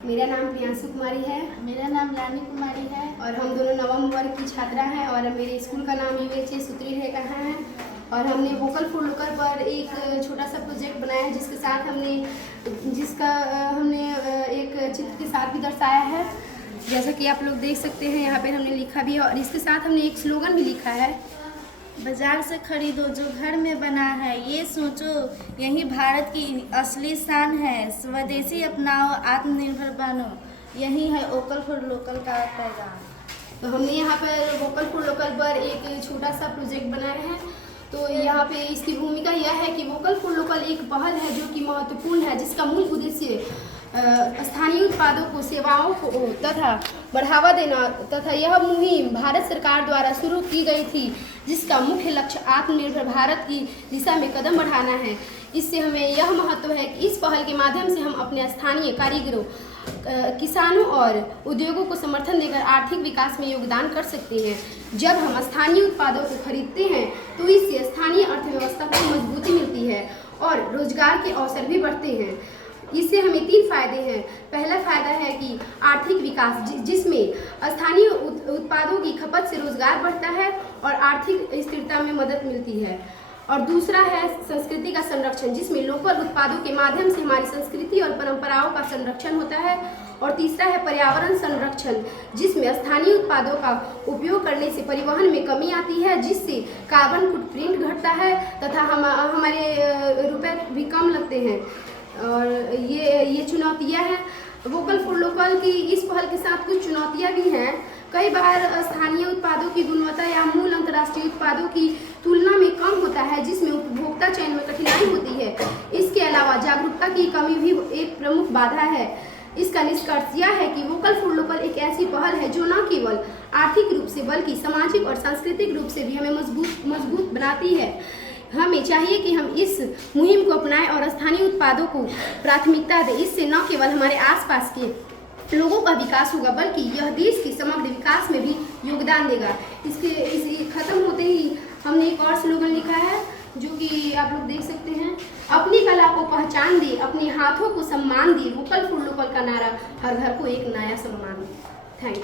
मेरा नाम प्रियांशु कुमारी है। मेरा नाम रानी कुमारी है और हम दोनों नवम वर्ग की छात्रा हैं और मेरे स्कूल का नाम UHS सुत्री है कहाँ है। और हमने वोकल फॉर लोकल पर एक छोटा सा प्रोजेक्ट बनाया है जिसका हमने एक चित्र के साथ भी दर्शाया है, जैसा कि आप लोग देख सकते हैं। यहाँ पे हमने लिखा भी है और इसके साथ हमने एक स्लोगन भी लिखा है, बाजार से खरीदो जो घर में बना है, ये सोचो यही भारत की असली शान है, स्वदेशी अपनाओ आत्मनिर्भर बनो, यही है वोकल फॉर लोकल का पैगाम। तो हमने यहाँ पर वोकल फॉर लोकल पर एक छोटा सा प्रोजेक्ट बनाया है। तो यहाँ पे इसकी भूमिका यह है कि वोकल फॉर लोकल एक पहल है जो कि महत्वपूर्ण है, जिसका मूल उद्देश्य स्थानीय उत्पादों को, सेवाओं को तथा बढ़ावा देना तथा यह मुहिम भारत सरकार द्वारा शुरू की गई थी, जिसका मुख्य लक्ष्य आत्मनिर्भर भारत की दिशा में कदम बढ़ाना है। इससे हमें यह महत्व है कि इस पहल के माध्यम से हम अपने स्थानीय कारीगरों, किसानों और उद्योगों को समर्थन देकर आर्थिक विकास में योगदान कर सकते हैं। जब हम स्थानीय उत्पादों को खरीदते हैं तो इससे स्थानीय अर्थव्यवस्था को मजबूती मिलती है और रोजगार के अवसर भी बढ़ते हैं। इससे हमें 3 फायदे हैं। पहला फायदा है कि आर्थिक विकास, जिसमें स्थानीय उत्पादों की खपत से रोजगार बढ़ता है और आर्थिक स्थिरता में मदद मिलती है। और दूसरा है संस्कृति का संरक्षण, जिसमें लोकल उत्पादों के माध्यम से हमारी संस्कृति और परंपराओं का संरक्षण होता है। और तीसरा है पर्यावरण संरक्षण, जिसमें स्थानीय उत्पादों का उपयोग करने से परिवहन में कमी आती है, जिससे कार्बन फुटप्रिंट घटता है तथा हमारे रुपए भी कम लगते हैं। और ये चुनौतियां हैं। वोकल फॉर लोकल की इस पहल के साथ कुछ चुनौतियां भी हैं। कई बार स्थानीय उत्पादों की गुणवत्ता या मूल अंतर्राष्ट्रीय उत्पादों की तुलना में कम होता है, जिसमें उपभोक्ता चयन में कठिनाई होती है। इसके अलावा जागरूकता की कमी भी एक प्रमुख बाधा है। इसका निष्कर्ष यह है कि वोकल फॉर लोकल एक ऐसी पहल है जो न केवल आर्थिक रूप से बल्कि सामाजिक और सांस्कृतिक रूप से भी हमें मजबूत बनाती है। हमें चाहिए कि हम इस मुहिम को अपनाएं और स्थानीय उत्पादों को प्राथमिकता दें। इससे न केवल हमारे आसपास के लोगों का विकास होगा, बल्कि यह देश के समग्र विकास में भी योगदान देगा। इसके खत्म होते ही हमने एक और स्लोगन लिखा है, जो कि आप लोग देख सकते हैं, अपनी कला को पहचान दे, अपने हाथों को सम्मान दे, वोकल फॉर लोकल का नारा हर घर को एक नया सम्मान दे। Thank you.